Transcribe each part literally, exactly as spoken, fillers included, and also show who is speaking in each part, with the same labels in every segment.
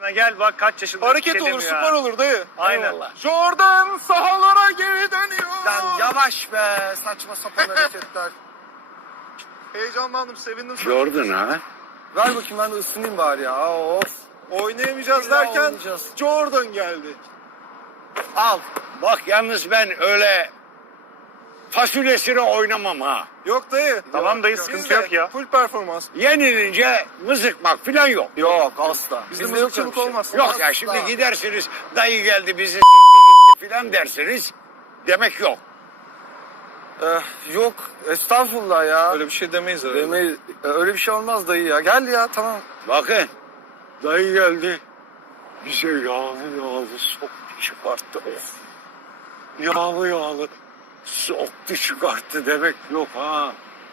Speaker 1: Gel bak kaç yaşında.
Speaker 2: Hareket olur, spor olur dayı.
Speaker 1: Aynen.
Speaker 3: Eyvallah.
Speaker 2: Jordan sahalara geri dönüyor.
Speaker 3: Lan yavaş be, saçma sapan hareketler.
Speaker 2: Heyecanlandım, sevindim.
Speaker 4: Jordan ha?
Speaker 3: Ver bakayım ben de ısınayım bari ya. Of.
Speaker 2: Oynayamayacağız
Speaker 3: İlla
Speaker 2: derken
Speaker 3: oynayacağız.
Speaker 2: Jordan geldi.
Speaker 4: Al. Bak yalnız ben öyle fasulyesine oynamam ha.
Speaker 2: Yok dayı.
Speaker 1: Tamam dayı,
Speaker 2: Biz
Speaker 1: sıkıntı
Speaker 2: de
Speaker 1: yok ya.
Speaker 2: Full performans.
Speaker 4: Yenilince mızıkmak falan yok.
Speaker 3: Yok asla.
Speaker 2: Bizde
Speaker 3: Bizde yok
Speaker 2: mızıkçılık
Speaker 3: öyle bir şey.
Speaker 2: olmaz.
Speaker 4: Yok ya
Speaker 3: Asla.
Speaker 4: şimdi gidersiniz dayı geldi bizi s**ti gitti falan dersiniz. Demek yok.
Speaker 3: Eh, yok estağfurullah ya.
Speaker 2: Öyle bir şey demeyiz herhalde.
Speaker 3: Demeyi, öyle bir şey olmaz dayı ya. Gel ya tamam.
Speaker 4: Bakın dayı geldi. Bize yağlı yağlı soktu çıkarttı. Of. Yağlı yağlı soktu çıkarttı demek yok ha.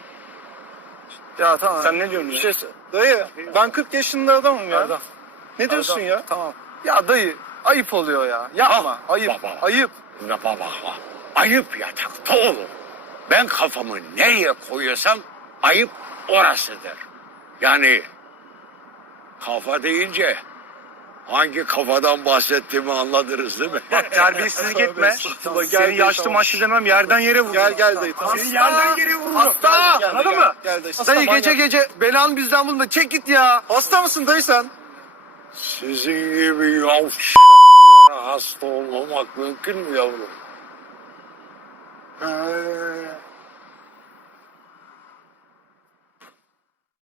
Speaker 3: Ya tamam.
Speaker 1: Sen ne diyorsun
Speaker 3: Bir
Speaker 1: ya?
Speaker 3: şey sö-
Speaker 2: Dayı ben kırk yaşında adamım ya.
Speaker 3: Erdal,
Speaker 2: Ne diyorsun
Speaker 3: Erdal,
Speaker 2: ya?
Speaker 3: Tamam. Ya dayı ayıp oluyor ya. Yapma.
Speaker 4: Ha,
Speaker 3: ayıp.
Speaker 4: baba.
Speaker 3: Ayıp.
Speaker 4: Ne baba ayıp yatakta olur. Ben kafamı nereye koyuyorsam ayıp orasıdır. Yani kafa deyince hangi kafadan bahsettiğimi anladınız değil mi?
Speaker 1: Terbiyesizlik etme.
Speaker 2: Tamam, gel,
Speaker 1: Seni
Speaker 2: gel,
Speaker 1: yaşlı
Speaker 2: tamam.
Speaker 1: maçlı demem, yerden yere vur.
Speaker 2: Gel gel dayı tamam.
Speaker 1: Seni yerden yere vururum.
Speaker 3: Hasta.
Speaker 2: Gel,
Speaker 1: Anladın
Speaker 2: gel,
Speaker 1: mı?
Speaker 2: Gel dayı.
Speaker 3: Dayı
Speaker 2: Hasta,
Speaker 3: gece
Speaker 2: manyak.
Speaker 3: gece belanı bizden bulma. Çek git ya.
Speaker 2: Hasta mısın dayı sen?
Speaker 4: Sizin gibi yavş hasta olmamak mümkün mü yavrum?